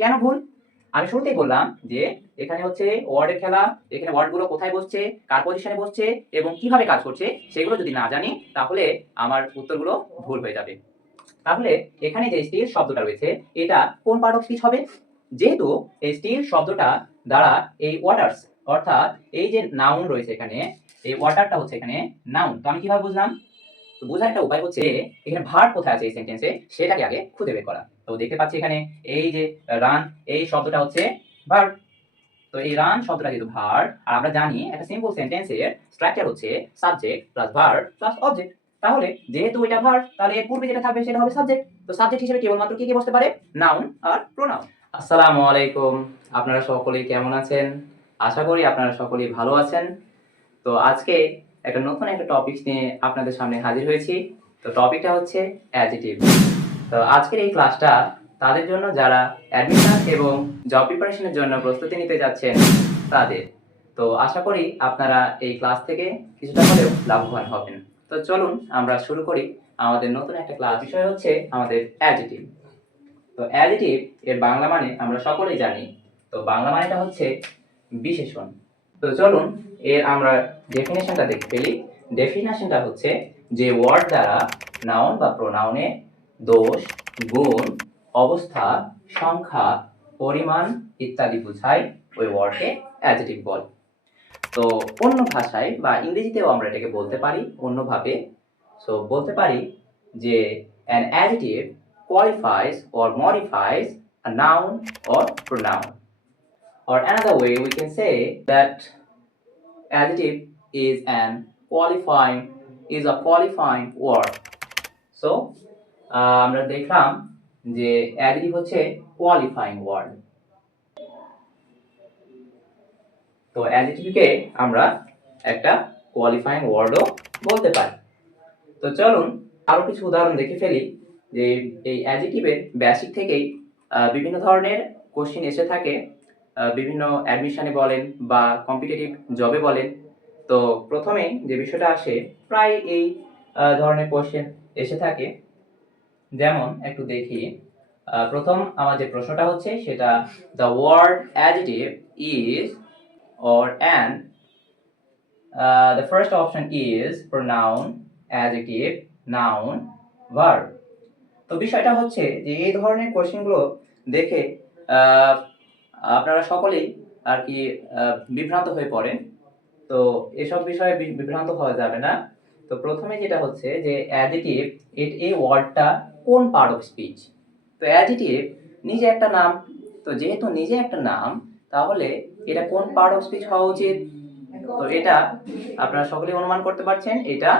কেন ভুল? আমি শুরুতেই বললাম যে এখানে হচ্ছে ওয়ার্ডের খেলা, এখানে ওয়ার্ডগুলো কোথায় বসছে, কার পজিশনে বসছে এবং কীভাবে কাজ করছে সেগুলো যদি না জানি তাহলে আমার উত্তরগুলো ভুল হয়ে যাবে। তাহলে এখানে যে স্টিল শব্দটা রয়েছে, এটা কোন পার্ট অফ স্পিচ হবে? যেহেতু এই স্টিল শব্দটা দ্বারা এই ওয়াটার্স অর্থাৎ এই যে নাউন রয়েছে এখানে, এই ওয়াটারটা হচ্ছে এখানে নাউন তো আমি কীভাবে বুঝলাম? বোঝার একটা উপায় হচ্ছে, এখানে ভার্ব কোথায় আছে এই সেন্টেন্সে সেটাকে আগে খুঁজে বের করা। তো দেখতে পাচ্ছি এখানে এই যে রান এই শব্দটা হচ্ছে ভার্ব তো এই রান শব্দটা যেহেতু ভার্ব আর আমরা জানি একটা সিম্পল সেন্টেন্সের স্ট্রাকচার হচ্ছে subject plus verb plus object তাহলে যেহেতু এটা ভার্ব তাহলে এর পূর্বে যেটা থাকবে সেটা হবে সাবজেক্ট তো সাবজেক্ট হিসেবে কেবলমাত্র কি কি বসতে পারে? নাউন আর প্রোনাউন আসসালামু আলাইকুম। আপনারা সকলেই কেমন আছেন? আশা করি আপনারা সকলেই ভালো আছেন। তো আজকে একটা নতুন একটা টপিক নিয়ে আপনাদের সামনে হাজির হয়েছি। তো টপিকটা হচ্ছে অ্যাডিটিভ তো আজকের এই ক্লাসটা তাদের জন্য যারা অ্যাডমিশন এবং জব প্রিপারেশনের জন্য প্রস্তুতি নিতে যাচ্ছেন, তাদের। তো আশা করি আপনারা এই ক্লাস থেকে কিছুটা হলেও লাভবান হবেন। তো চলুন আমরা শুরু করি আমাদের নতুন একটা ক্লাস। বিষয় হচ্ছে আমাদের অ্যাডিটিভ তো অ্যাডিটিভ এর বাংলা মানে আমরা সকলেই জানি। তো বাংলা মানেটা হচ্ছে বিশেষণ। তো চলুন এর আমরা ডেফিনেশনটা দেখে ফেলি। ডেফিনেশনটা হচ্ছে যে ওয়ার্ড দ্বারা নাউন বা প্রোনাউনে দোষ, গুণ, অবস্থা, সংখ্যা, পরিমাণ ইত্যাদি বোঝায় ওই ওয়ার্ডকে অ্যাজেটিভ বল। তো অন্য ভাষায় বা ইংরেজিতেও আমরা এটাকে বলতে পারি অন্যভাবে। সো বলতে পারি যে an additive কোয়ালিফাইস or modifies a noun or pronoun or another way we can say that additive is an qualifying is a qualifying word so আমরা দেখলাম যে adjective হচ্ছে কোয়ালিফাইং word. তো adjectiveকে আমরা একটা কোয়ালিফাইং ওয়ার্ডও বলতে পারি। তো চলুন আরও কিছু উদাহরণ দেখে ফেলি যে এই অ্যাডজেটিভের বেসিক থেকেই বিভিন্ন ধরনের কোশ্চিন এসে থাকে বিভিন্ন অ্যাডমিশনে বলেন বা কম্পিটিটিভ জবে বলেন। তো প্রথমে যে বিষয়টা আসে, প্রায় এই ধরনের কোশ্চেন এসে থাকে। যেমন একটু দেখি প্রথম আমার যে প্রশ্নটা হচ্ছে সেটা the word adjective is or and the first option is pronoun, adjective noun verb. তো বিষয়টা হচ্ছে যে এই ধরনের কোশ্চেনগুলো দেখে আপনারা সকলেই আর কি বিভ্রান্ত হয়ে পড়েন। তো এসব বিষয়ে বিভ্রান্ত হওয়া যাবে না। তো প্রথমে যেটা হচ্ছে যে অ্যাডিটিভ এট এই ওয়ার্ডটা কোন পার্ট অফ স্পিচ তো অ্যাডিটিভ নিজে একটা নাম। তো যেহেতু নিজে একটা নাম, তাহলে এটা কোন পার্ট অফ স্পিচ হওয়া উচিত? তো এটা আপনারা সকলেই অনুমান করতে পারছেন, এটা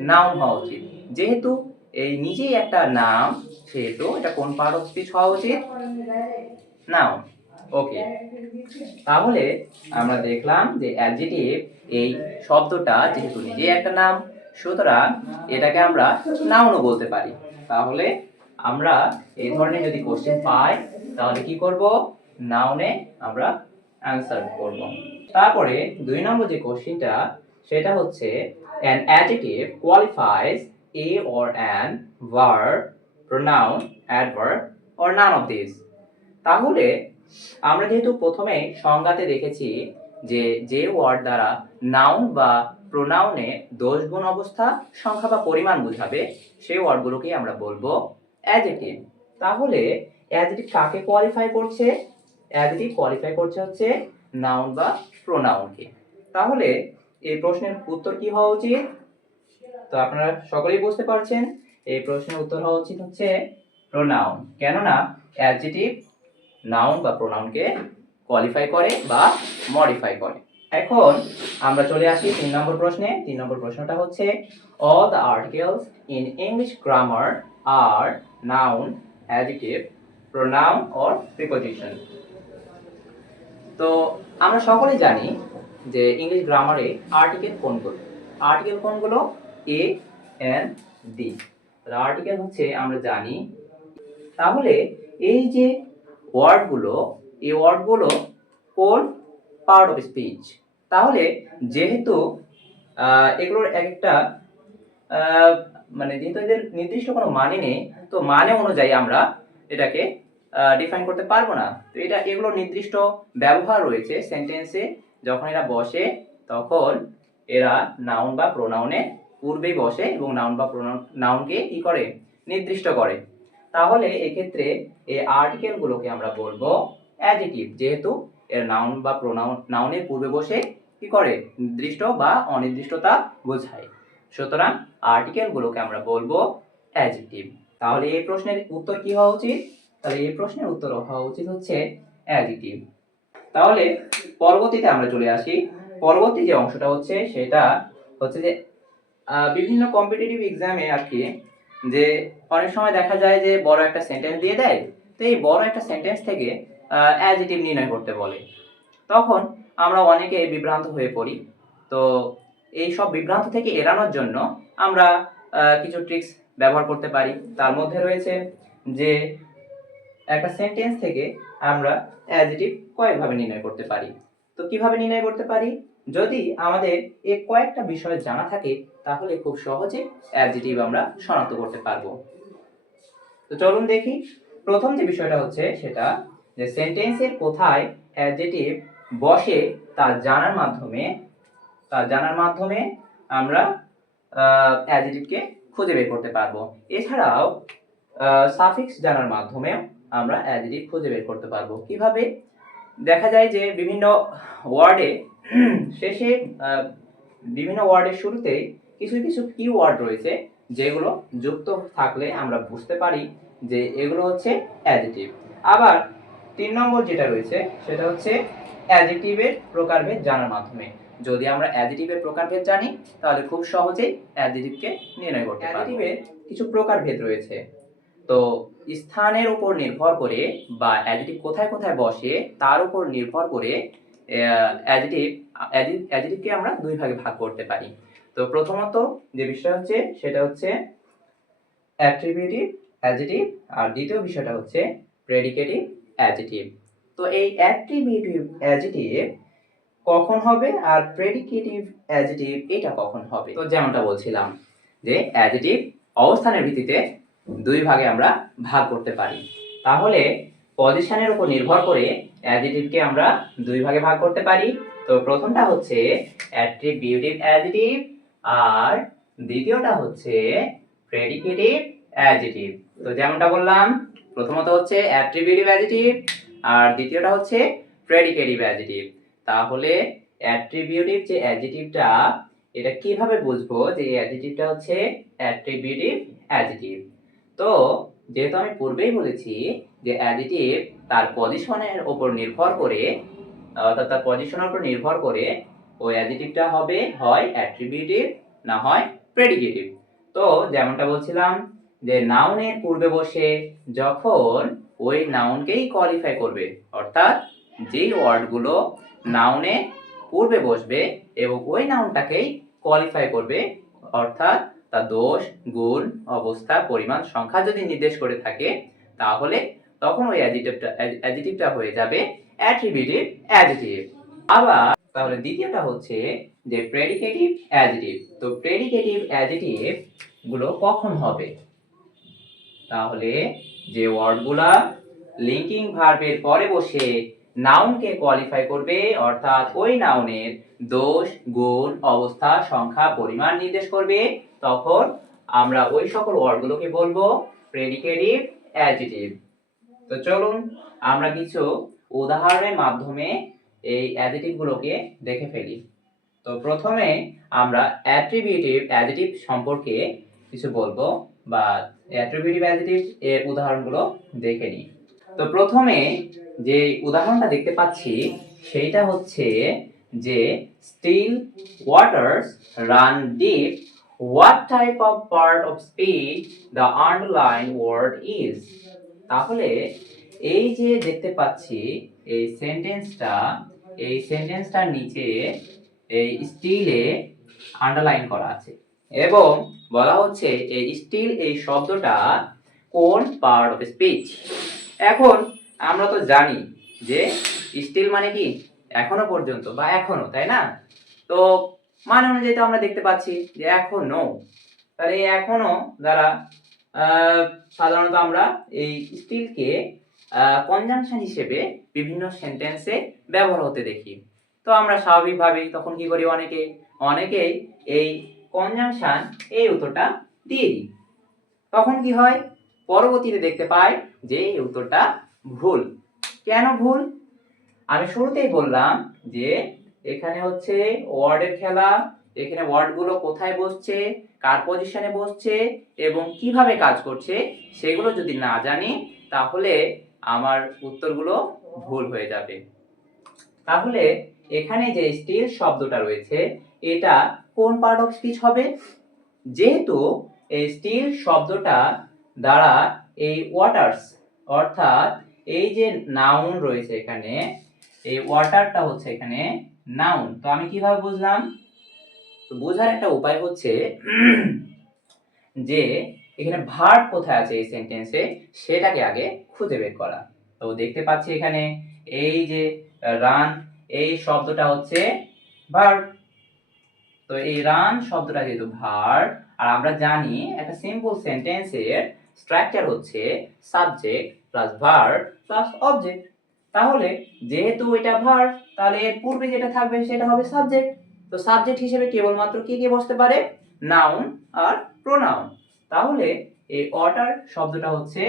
নাউন হওয়া উচিত। যেহেতু এই নিজেই একটা নাম, সেহেতু এটা কোন পার্ট অফ স্পিচ হওয়া উচিত? নাউন ওকে তাহলে আমরা দেখলাম যে অ্যাডজেটিভ এই শব্দটা যেহেতু নিজেই একটা নাম, সুতরাং এটাকে আমরা নাউনও বলতে পারি। তাহলে আমরা এই ধরনের যদি কোশ্চেন পাই, তাহলে কি করব? নাউনে আমরা অ্যান্সার করব। তারপরে দুই নম্বর যে কোশ্চেনটা সেটা হচ্ছে, an adjective qualifies a or an verb, pronoun, adverb, or none of these তাহলে, আমরা যেহেতু প্রথমে সংজ্ঞাতে দেখেছি যে যে ওয়ার্ড দ্বারা নাউন বা প্রোনাউনে দোষ গুণ অবস্থা, সংখ্যা বা পরিমাণ বোঝাবে, সেই ওয়ার্ডগুলোকেই আমরা বলব অ্যাডজেটিভ। তাহলে অ্যাডজেটিভ কাকে কোয়ালিফাই করছে? অ্যাডজেটিভ কোয়ালিফাই করছে হচ্ছে নাউন বা প্রোনাউনকে তাহলে এই প্রশ্নের উত্তর কি হওয়া উচিত? তো আপনারা সকলেই বুঝতে পারছেন, এই প্রশ্নের উত্তর হওয়া উচিত হচ্ছে প্রোনাউন কেননা অ্যাডজেটিভ নাউন বা প্রোনাউনকে কোয়ালিফাই করে বা মডিফাই করে। এখন আমরা চলে আসি তিন নম্বর প্রশ্নে। তিন নম্বর প্রশ্নটা হচ্ছে all the articles in English grammar R noun adjective pronoun or preposition তো আমরা সকলেই জানি যে ইংলিশ গ্রামারে আর্টিকেল কোনগুলো? আর্টিকেল কোনগুলো? এ এন ডি আর্টিকেল হচ্ছে আমরা জানি, তাহলে এই যে ওয়ার্ডগুলো এই ওয়ার্ডগুলো কোন পার্ট অফ স্পিচ তাহলে যেহেতু এগুলোর এক একটা মানে যেহেতু এদের নির্দিষ্ট কোনো মানে নেই, তো মানে অনুযায়ী আমরা এটাকে ডিফাইন করতে পারব না। তো এটা এগুলো নির্দিষ্ট ব্যবহার রয়েছে সেন্টেন্সে যখন এরা বসে, তখন এরা নাউন বা প্রোনাউনের পূর্বেই বসে এবং নাউন বা প্রোনাউন নাউনকে কি করে? নির্দিষ্ট করে। তাহলে এক্ষেত্রে এই আর্টিকেলগুলোকে আমরা বলব অ্যাডিটিভ যেহেতু এর নাউন বা প্রোনাউন নাউনের পূর্বে বসে কি করে? নির্দিষ্ট বা অনির্দিষ্টতা বোঝায়। সুতরাং আর্টিকেলগুলোকে আমরা বলব অ্যাডজেক্টিভ তাহলে এই প্রশ্নের উত্তর কি হওয়া উচিত? তাহলে এই প্রশ্নের উত্তর হওয়া উচিত হচ্ছে অ্যাডজেক্টিভ তাহলে পরবর্তীতে আমরা চলে আসি। পরবর্তী যে অংশটা হচ্ছে, সেটা হচ্ছে যে বিভিন্ন কম্পিটিটিভ এক্সামে আর কি, যে অনেক সময় দেখা যায় যে বড় একটা সেন্টেন্স দিয়ে দেয়। তো এই বড় একটা সেন্টেন্স থেকে অ্যাডজেক্টিভ নির্ণয় করতে বলে। তখন আমরা অনেকে বিভ্রান্ত হয়ে পড়ি। তো এই সব বিভ্রান্ত থেকে এড়ানোর জন্য আমরা কিছু ট্রিক্স ব্যবহার করতে পারি। তার মধ্যে রয়েছে যে, একটা সেন্টেন্স থেকে আমরা অ্যাডজেক্টিভ কয়েকভাবে নির্ণয় করতে পারি। তো কীভাবে নির্ণয় করতে পারি? যদি আমাদের এই কয়েকটা বিষয় জানা থাকে, তাহলে খুব সহজে অ্যাডজেক্টিভ আমরা শনাক্ত করতে পারব। তো চলুন দেখি। প্রথম যে বিষয়টা হচ্ছে, সেটা যে সেন্টেন্সের কোথায় অ্যাডজেক্টিভ বসে তা জানার মাধ্যমে, তা জানার মাধ্যমে আমরা অ্যাডজেক্টিভকে খুঁজে বের করতে পারব। এছাড়াও সাফিক্স জানার মাধ্যমে আমরা অ্যাডজেক্টিভ খুঁজে বের করতে পারব। কীভাবে? দেখা যায় যে বিভিন্ন ওয়ার্ডে, শেষে বিভিন্ন ওয়ার্ডের শুরুতে কিছু কিছু কি ওয়ার্ড রয়েছে যেগুলো যুক্ত থাকলে আমরা বুঝতে পারি যে এগুলো হচ্ছে অ্যাডজেক্টিভ। আবার তিন নম্বর যেটা রয়েছে সেটা হচ্ছে অ্যাডজেক্টিভের প্রকারভেদ জানার মাধ্যমে। যদি আমরা অ্যাডজেক্টিভের প্রকারভেদ জানি তাহলে খুব সহজেই অ্যাডজেক্টিভকে নির্ণয় করতে পারব। অ্যাডজেক্টিভের কিছু প্রকারভেদ রয়েছে। তো স্থানের উপর নির্ভর করে বা অ্যাডজেক্টিভ কোথায় কোথায় বসে তার উপর নির্ভর করে অ্যাডজেক্টিভ অ্যাডজেক্টিভকে আমরা দুই ভাগে ভাগ করতে পারি। তো প্রথমত যে বিষয় হচ্ছে সেটা হচ্ছে অ্যাট্রিবিউটিভ অ্যাডজেক্টিভ আর দ্বিতীয় বিষয়টা হচ্ছে প্রেডিকেটিভ অ্যাডজেক্টিভ তো এই অ্যাট্রিবিউটিভ অ্যাডজেক্টিভ কখন হবে আর প্রেডিকেটিভ অ্যাডজেক্টিভ এটা কখন হবে? তো যেমনটা বলছিলাম যে অ্যাডজেক্টিভ অবস্থানের ভিত্তিতে দুই ভাগে আমরা ভাগ করতে পারি। তাহলে পজিশনের উপর নির্ভর করে অ্যাডজেক্টিভকে আমরা দুই ভাগে ভাগ করতে পারি। তো প্রথমটা হচ্ছে অ্যাট্রিবিউটিভ অ্যাডজেক্টিভ আর দ্বিতীয়টা হচ্ছে প্রেডিকেটিভ অ্যাডজেক্টিভ তো যেমনটা বললাম, প্রথমত হচ্ছে অ্যাট্রিবিউটিভ অ্যাডজেক্টিভ আর দ্বিতীয়টা হচ্ছে প্রেডিকেটিভ অ্যাডজেক্টিভ তাহলে অ্যাট্রিবিউটিভ যে অ্যাডজেক্টিভটা এটা কীভাবে বুঝব যে এই অ্যাডজেক্টিভটা হচ্ছে অ্যাট্রিবিউটিভ অ্যাডজেক্টিভ তো যেহেতু আমি পূর্বেই বলেছি যে অ্যাডজেক্টিভ তার পজিশনের উপর নির্ভর করে, অর্থাৎ তার পজিশনের উপর নির্ভর করে, ওই অ্যাডজেক্টিভটা হবে, হয় অ্যাট্রিবিউটিভ না হয় প্রেডিকেটিভ তো যেমনটা বলছিলাম যে নাউনের পূর্বে বসে যখন ওই নাউনকেই কোয়ালিফাই করবে, অর্থাৎ যেই ওয়ার্ডগুলো নাউনে পূর্বে বসবে এবং ওই নাউনটাকেই কোয়ালিফাই করবে, অর্থাৎ তার দোষ, গুণ, অবস্থা, পরিমাণ, সংখ্যা যদি নির্দেশ করে থাকে, তাহলে তখন ওই অ্যাডিটিভটা অ্যাডিটিভটা হয়ে যাবে অ্যাট্রিবিউটিভ অ্যাডিটিভ আবার তাহলে দ্বিতীয়টা হচ্ছে যে প্রেডিকেটিভ অ্যাডিটিভ তো প্রেডিকেটিভ অ্যাডিটিভগুলো কখন হবে? তাহলে যে ওয়ার্ডগুলা লিঙ্কিং ভার্বের পরে বসে নাউনকে কোয়ালিফাই করবে, অর্থাৎ ওই নাউনের দোষ, গুণ, অবস্থা, সংখ্যা, পরিমাণ নির্দেশ করবে, তখন আমরা ওই সকল ওয়ার্ডগুলোকে বলব প্রেডিকেটিভ অ্যাডজেটিভ তো চলুন, আমরা কিছু উদাহরণের মাধ্যমে এই অ্যাডজেটিভগুলোকে দেখে ফেলি। তো প্রথমে আমরা অ্যাট্রিবিউটিভ অ্যাডজেটিভ সম্পর্কে কিছু বলব বা অ্যাট্রিবিউটিভ অ্যাডজেটিভ এর উদাহরণগুলো দেখে নিই। তো প্রথমে যে উদাহরণটা দেখতে পাচ্ছি, সেইটা হচ্ছে যে still waters run deep what type of part of speech the underline word is তাহলে এই যে দেখতে পাচ্ছি, এই সেন্টেন্সটা এই সেন্টেন্সটার নিচে এই স্টিলে আন্ডারলাইন করা আছে। এবং বলা হচ্ছে এই স্টিল এই শব্দটা কোন পার্ট অফ স্পিচ এখন আমরা তো জানি যে স্টিল মানে কি? এখনও পর্যন্ত বা এখনও, তাই না? তো মানে অনুযায়ী তো আমরা দেখতে পাচ্ছি যে এখনও। তাহলে এখনও দ্বারা সাধারণত আমরা এই স্টিলকে কনজাংশন হিসেবে বিভিন্ন সেন্টেন্সে ব্যবহার হতে দেখি। তো আমরা স্বাভাবিকভাবেই তখন কি করি অনেকে? অনেকেই এই কনজাংশন এই উত্তরটা দিয়ে দিই। তখন কি হয়? পরবর্তীতে দেখতে পাই যে এই উত্তরটা ভুল। কেন ভুল? আমি শুরুতেই বললাম যে এখানে হচ্ছে ওয়ার্ডের খেলা, এখানে ওয়ার্ডগুলো কোথায় বসছে, কার পজিশনে বসছে এবং কীভাবে কাজ করছে সেগুলো যদি না জানি, তাহলে আমার উত্তরগুলো ভুল হয়ে যাবে। তাহলে এখানে যে স্টিল শব্দটা রয়েছে এটা কোন পার্ট অফ স্পিচ হবে? যেহেতু এই স্টিল শব্দটা দ্বারা এই ওয়াটার্স অর্থাৎ এই যে নাউন রয়েছে এখানে, এই ওয়াটারটা হচ্ছে এখানে নাউন তো আমি কীভাবে বুঝলাম? বোঝার একটা উপায় হচ্ছে যে এখানে ভার্ব কোথায় আছে এই সেন্টেন্সে সেটাকে আগে খুঁজে বের করা। তো দেখতে পাচ্ছি এখানে এই যে রান এই শব্দটা হচ্ছে ভার্ব তো এই রান শব্দটা যেহেতু ভার্ব আর আমরা জানি একটা সিম্পল সেন্টেন্সের স্ট্রাকচার হচ্ছে subject plus verb plus object তাহলে যেহেতু এটা ভার্ব তাহলে এর পূর্বে যেটা থাকবে সেটা হবে সাবজেক্ট তো সাবজেক্ট হিসেবে কেবলমাত্র কি কি বসতে পারে? নাউন আর প্রোনাউন তাহলে এই অটার শব্দটা হচ্ছে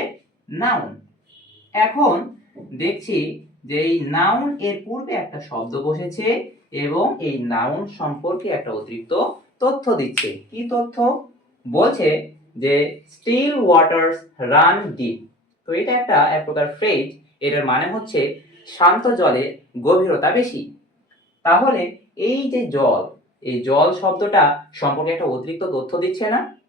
নাউন এখন দেখছি যে এই নাউন এর পূর্বে একটা শব্দ বসেছে এবং এই নাউন সম্পর্কে একটা অতিরিক্ত তথ্য দিচ্ছে। কি তথ্য? বলছে যে স্টিল ওয়াটার্স রান ডিপ তো এটা একটা এক প্রকার ফ্রেজ এটার মানে হচ্ছে শান্ত জলে গভীরতা বেশি। তাহলে এই যে জল, এই জল শব্দটা সম্পর্কে একটা অতিরিক্ত তথ্য দিচ্ছে না?